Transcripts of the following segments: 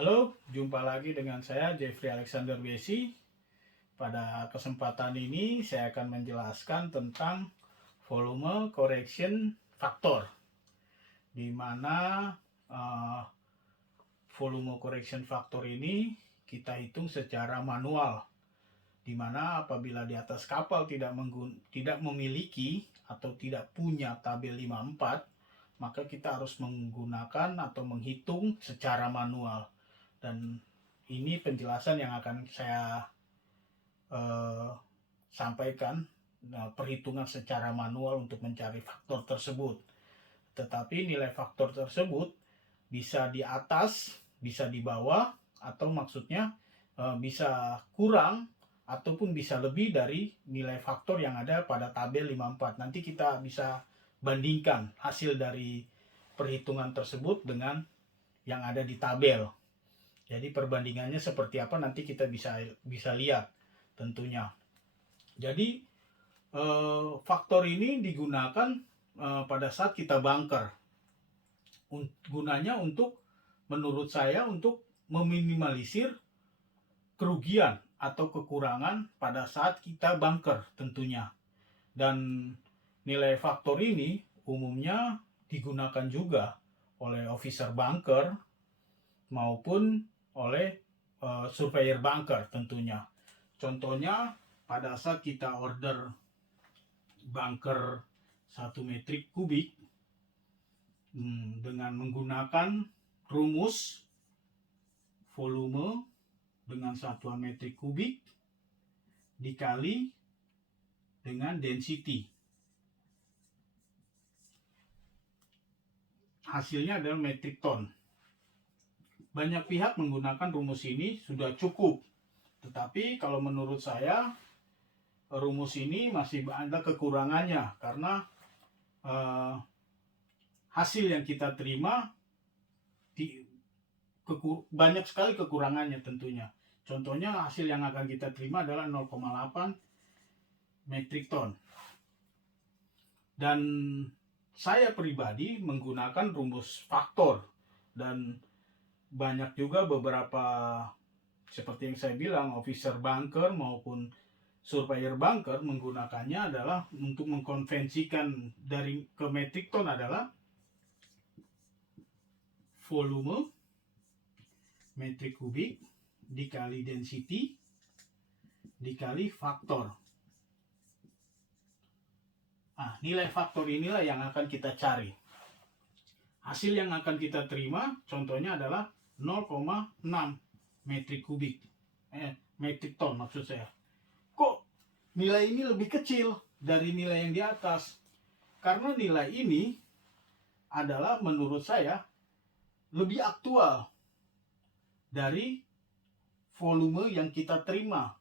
Halo, jumpa lagi dengan saya Jeffrey Alexander Besi. Pada kesempatan ini saya akan menjelaskan tentang volume correction factor, di mana uh, volume correction factor ini kita hitung secara manual, di mana apabila di atas kapal tidak memiliki atau tidak punya tabel 54, maka kita harus menggunakan atau menghitung secara manual. Dan ini penjelasan yang akan saya sampaikan, perhitungan secara manual untuk mencari faktor tersebut. Tetapi nilai faktor tersebut bisa di atas, bisa di bawah, atau maksudnya bisa kurang ataupun bisa lebih dari nilai faktor yang ada pada tabel 54. Nanti kita bisa bandingkan hasil dari perhitungan tersebut dengan yang ada di tabel. Jadi perbandingannya seperti apa nanti kita bisa lihat tentunya. Jadi faktor ini digunakan pada saat kita bunker. Gunanya untuk, menurut saya, untuk meminimalisir kerugian atau kekurangan pada saat kita bunker tentunya. Dan nilai faktor ini umumnya digunakan juga oleh officer bunker maupun oleh surveyor bunker tentunya. Contohnya pada saat kita order bunker 1 metrik kubik dengan menggunakan rumus volume dengan satuan metrik kubik dikali dengan density. Hasilnya adalah metrik ton. Banyak pihak menggunakan rumus ini sudah cukup. Tetapi kalau menurut saya, rumus ini masih ada kekurangannya. Karena hasil yang kita terima banyak sekali kekurangannya tentunya. Contohnya hasil yang akan kita terima adalah 0,8 metrik ton. Dan saya pribadi menggunakan rumus faktor, dan banyak juga beberapa, seperti yang saya bilang, officer bunker maupun surveyor bunker menggunakannya adalah untuk mengkonvensikan dari ke metrik ton adalah volume metrik kubik dikali density dikali faktor. Nilai faktor inilah yang akan kita cari. Hasil yang akan kita terima contohnya adalah 0,6 metrik kubik. Metrik ton maksud saya. Kok nilai ini lebih kecil dari nilai yang di atas? Karena nilai ini adalah menurut saya lebih aktual dari volume yang kita terima.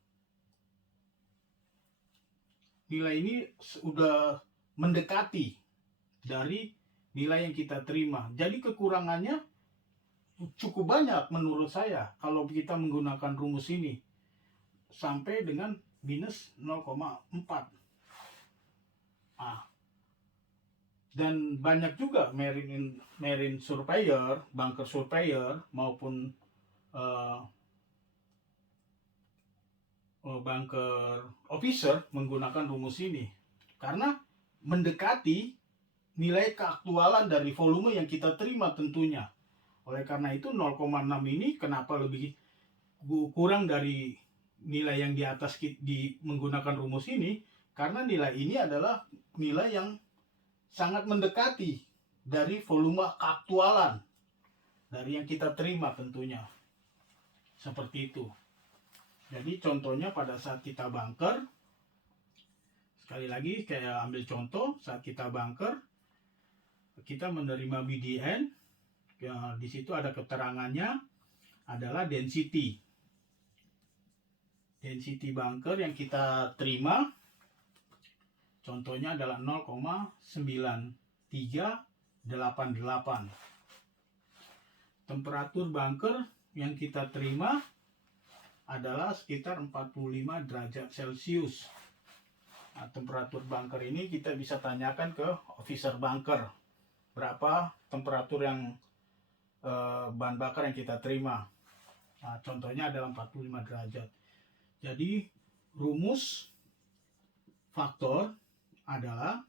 Nilai ini sudah mendekati dari nilai yang kita terima. Jadi kekurangannya cukup banyak menurut saya kalau kita menggunakan rumus ini, sampai dengan minus 0,4. Dan banyak juga marine surveyor, bunker surveyor maupun bunker officer menggunakan rumus ini karena mendekati nilai keaktualan dari volume yang kita terima tentunya. Oleh karena itu 0,6 ini kenapa lebih kurang dari nilai yang di atas menggunakan rumus ini? Karena nilai ini adalah nilai yang sangat mendekati dari volume keaktualan dari yang kita terima tentunya. Seperti itu. Jadi contohnya pada saat kita bunker, sekali lagi saya ambil contoh, saat kita bunker, kita menerima BDN, di situ ada keterangannya adalah density. Density bunker yang kita terima contohnya adalah 0,9388. Temperatur bunker yang kita terima adalah sekitar 45 derajat Celcius. Temperatur bunker ini kita bisa tanyakan ke officer bunker, berapa temperatur yang bahan bakar yang kita terima. Nah, contohnya adalah 45 derajat. Jadi rumus faktor adalah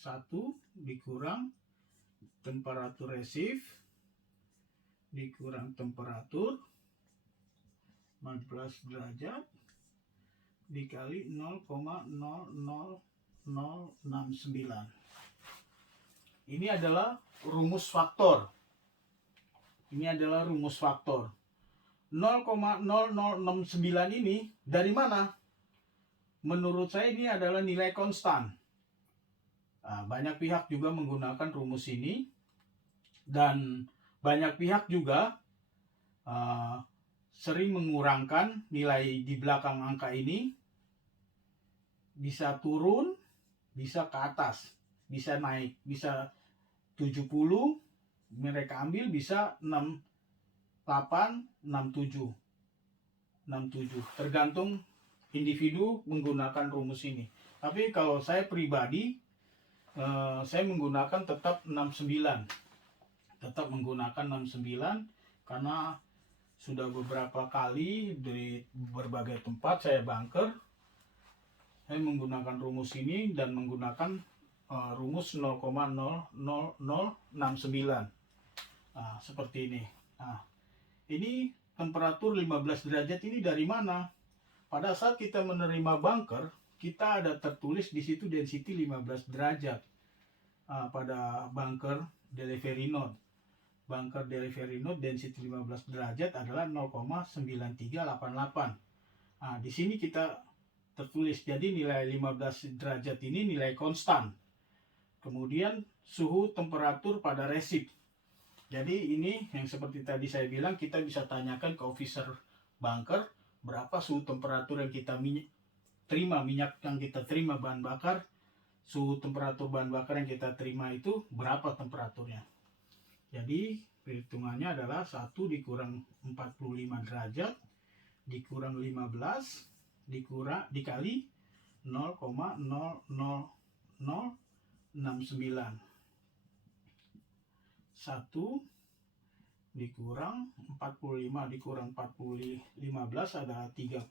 satu dikurang temperatur resif dikurang temperatur 14 derajat dikali 0,00069. Ini adalah rumus faktor. Ini adalah rumus faktor. 0,0069 ini dari mana? Menurut saya ini adalah nilai konstan. Nah, banyak pihak juga menggunakan rumus ini, dan banyak pihak juga sering mengurangkan nilai di belakang angka ini, bisa turun, bisa ke atas, bisa naik, bisa 70 mereka ambil, bisa 68, 67, tergantung individu menggunakan rumus ini. Tapi kalau saya pribadi, saya menggunakan tetap 69, karena sudah beberapa kali di berbagai tempat saya bunker, saya menggunakan rumus ini dan menggunakan rumus 0,00069. Nah, seperti ini. Nah, ini temperatur 15 derajat ini dari mana? Pada saat kita menerima bunker, kita ada tertulis di situ density 15 derajat pada bunker delivery node. Bunker delivery node density 15 derajat adalah 0,9388. Nah, di sini kita tertulis, jadi nilai 15 derajat ini nilai konstan. Kemudian suhu temperatur pada resip. Jadi ini yang seperti tadi saya bilang, kita bisa tanyakan ke officer bunker berapa suhu temperatur yang kita terima, minyak yang kita terima, bahan bakar, suhu temperatur bahan bakar yang kita terima itu berapa temperaturnya. Jadi perhitungannya adalah 1 dikurang 45 derajat dikurang 15 dikali 0,00069. 1 dikurang 45 dikurang 15 adalah 30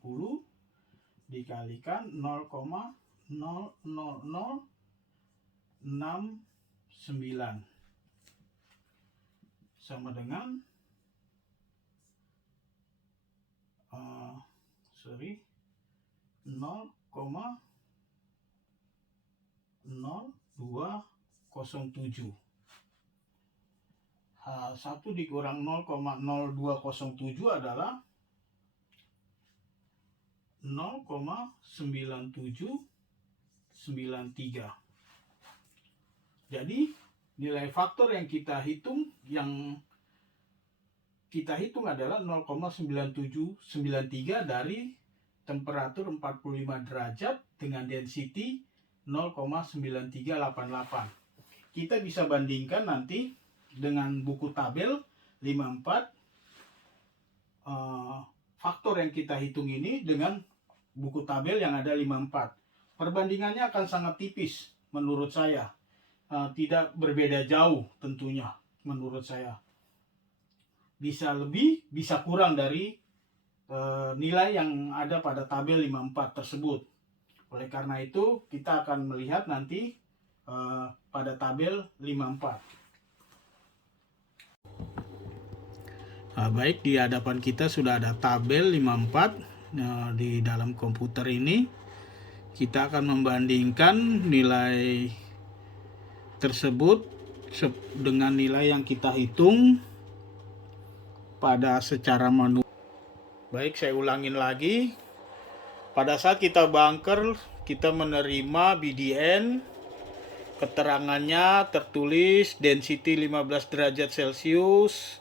dikalikan 0,00069 sama dengan 0,0207. 1 dikurang 0,0207 adalah 0,9793. Jadi nilai faktor yang kita hitung adalah 0,9793 dari temperatur 45 derajat dengan density 0,9388. Kita bisa bandingkan nanti dengan buku tabel 54, faktor yang kita hitung ini dengan buku tabel yang ada 54. Perbandingannya akan sangat tipis menurut saya. Tidak berbeda jauh tentunya menurut saya. Bisa lebih, bisa kurang dari nilai yang ada pada tabel 54 tersebut. Oleh karena itu kita akan melihat nanti pada tabel 54. Baik, di hadapan kita sudah ada tabel 54 di dalam komputer ini. Kita akan membandingkan nilai tersebut dengan nilai yang kita hitung pada secara manual. Baik, saya ulangin lagi. Pada saat kita bunker, kita menerima BDN, keterangannya tertulis density 15 derajat Celcius,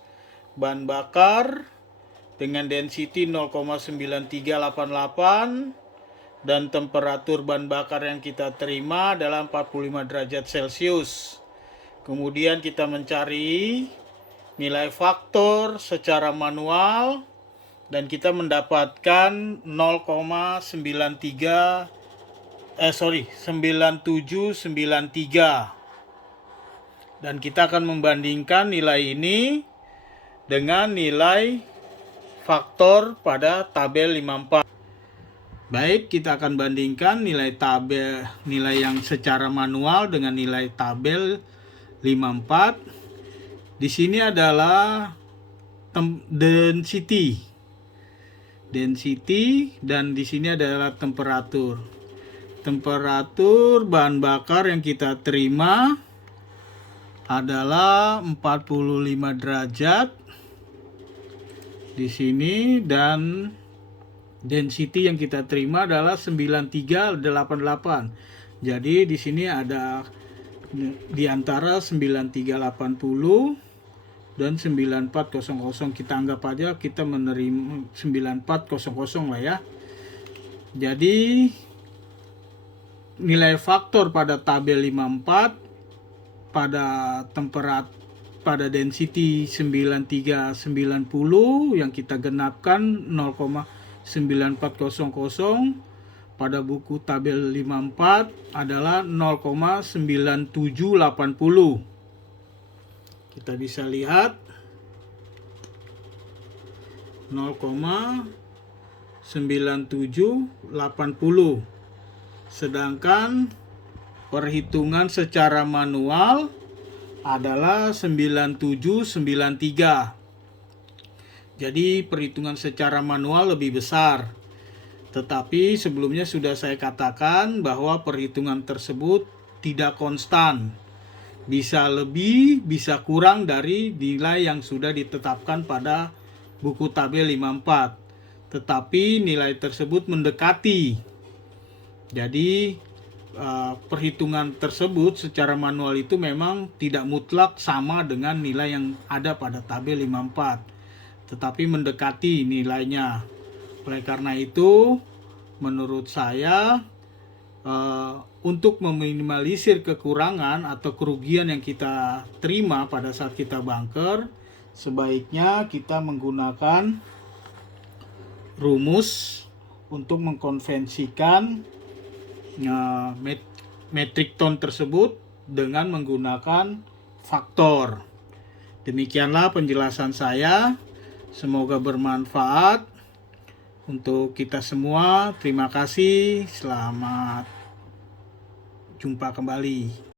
bahan bakar dengan density 0,9388, dan temperatur bahan bakar yang kita terima adalah 45 derajat Celcius. Kemudian kita mencari nilai faktor secara manual dan kita mendapatkan 9793. Dan kita akan membandingkan nilai ini dengan nilai faktor pada tabel 54. Baik, kita akan bandingkan nilai yang secara manual dengan nilai tabel 54. Di sini adalah density dan di sini adalah temperatur. Temperatur bahan bakar yang kita terima adalah 45 derajat di sini, dan density yang kita terima adalah 9388. Jadi di sini ada di antara 9380 dan 9400. Kita anggap aja kita menerima 9400 lah ya. Jadi nilai faktor pada tabel 54 pada density 9390 yang kita genapkan 0,9400, pada buku tabel 54 adalah 0,9780. Kita bisa lihat 0,9780. Sedangkan perhitungan secara manual adalah 9793. Jadi perhitungan secara manual lebih besar. Tetapi sebelumnya sudah saya katakan bahwa perhitungan tersebut tidak konstan. Bisa lebih, bisa kurang dari nilai yang sudah ditetapkan pada buku tabel 54. Tetapi nilai tersebut mendekati. Jadi perhitungan tersebut secara manual itu memang tidak mutlak sama dengan nilai yang ada pada tabel 54, tetapi mendekati nilainya. Oleh karena itu, menurut saya untuk meminimalisir kekurangan atau kerugian yang kita terima pada saat kita bunker, sebaiknya kita menggunakan rumus untuk mengkonvensikan metric ton tersebut dengan menggunakan faktor. Demikianlah penjelasan saya. Semoga bermanfaat untuk kita semua. Terima kasih. Selamat jumpa kembali.